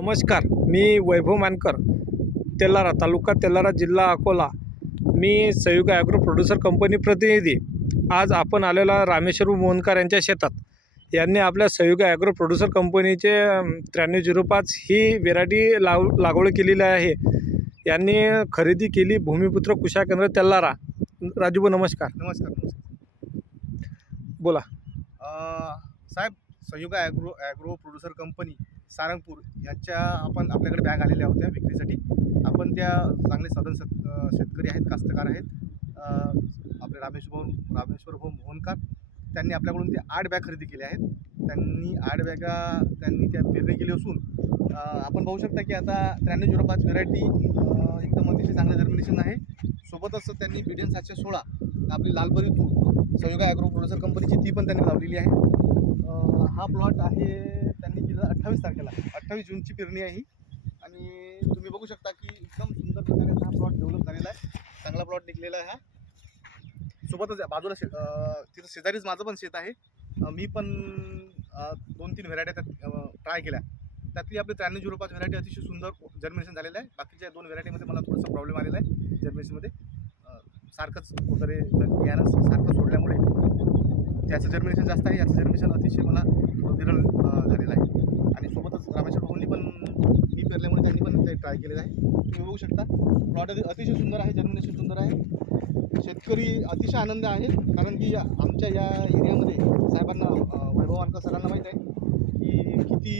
नमस्कार, मी वैभव मानकर, तेलारा तालुका तेलारा जिल्हा अकोला. मी संयुग ॲग्रो प्रोड्युसर कंपनी प्रतिनिधी. आज आपण आलेला रामेश्वर मोहनकर यांच्या शेतात. यांनी आपल्या संयुग ॲग्रो प्रोड्युसर कंपनीचे 9305 ही व्हेरायटी लागवड केलेली आहे. यांनी खरेदी केली भूमिपुत्र कुशा केंद्र तेलारा. राजूभाऊ नमस्कार. नमस्कार. बोला. साहेब, संयुग ॲग्रो प्रोड्युसर कंपनी सारंगपूर यांच्या आपल्याकडे बॅग आलेल्या होत्या विक्रीसाठी. आपण त्या चांगले शेतकरी आहेत, कास्तकार आहेत. आपले रामेश्वर भाऊ मोहनकर त्यांनी आपल्याकडून ते 8 बॅग खरेदी केल्या आहेत. त्यांनी 8 बॅगा त्या पेरणी केली असून आपण पाहू शकता की आता 9305 व्हेरायटी एकदम अतिशय चांगलं जर्मिनेशन आहे. सोबतच त्यांनी BDN 716 आपली लालपरी तूर संयुग ॲग्रो प्रोड्युसर कंपनीची ती पण त्यांनी लावलेली आहे. हा प्लॉट आहे त्यांनी केलेला 28 तारखेला, 28 जूनची पेरणी आहे. आणि तुम्ही बघू शकता की एकदम सुंदर प्रकारे हा प्लॉट डेव्हलप झालेला आहे, चांगला प्लॉट निघलेला आहे. हा सोबतच बाजूला तिथं शेजारीच माझं पण शेत आहे. मी पण 2-3 व्हेरायट्या त्यात ट्राय केल्या. त्यातली आपली 9305 व्हेरायटी अतिशय सुंदर जर्मिनेशन झालेलं आहे. बाकीच्या 2 व्हेरायटीमध्ये मला थोडासा प्रॉब्लेम आलेला आहे जर्मिनेशनमध्ये. सारखंच वगैरे बियाणं सारखं सोडल्यामुळे त्याचं जर्मिनेशन जास्त आहे, याचं जर्मिनेशन अतिशय मला विरळ झालेलं आहे. आणि सोबतच रामेश्वर भाऊंनी पण मी पेरल्यामुळे त्यांनी पण ते ट्राय केलेलं आहे. तुम्ही बघू शकता प्लॉट अतिशय सुंदर आहे, जर्मिनेशन सुंदर आहे. शेतकरी अतिशय आनंद आहे, कारण की आमच्या या एरियामध्ये साहेबांना वैभव मानकर सरांना माहीत आहे की किती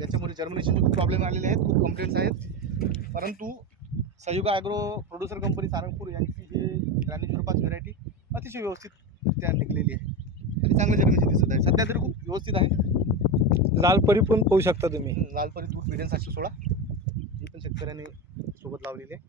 याच्यामुळे जर्मिनेशनचे खूप प्रॉब्लेम आलेले आहेत, खूप कंप्लेंट्स आहेत. परंतु संयुग ॲग्रो प्रोड्युसर कंपनी सारंगपूर यांची हे 9305 व्हेरायटी अतिशय व्यवस्थितरित्या निघलेली आहे आणि चांगलं जर्मिनेशन दिसत आहे. सध्या तरी खूप व्यवस्थित आहे. लालपरी पण पाहू शकता तुम्ही. लालपरी तूर BDN 716 ही पण शेतकऱ्यांनी सोबत लावलेली आहे.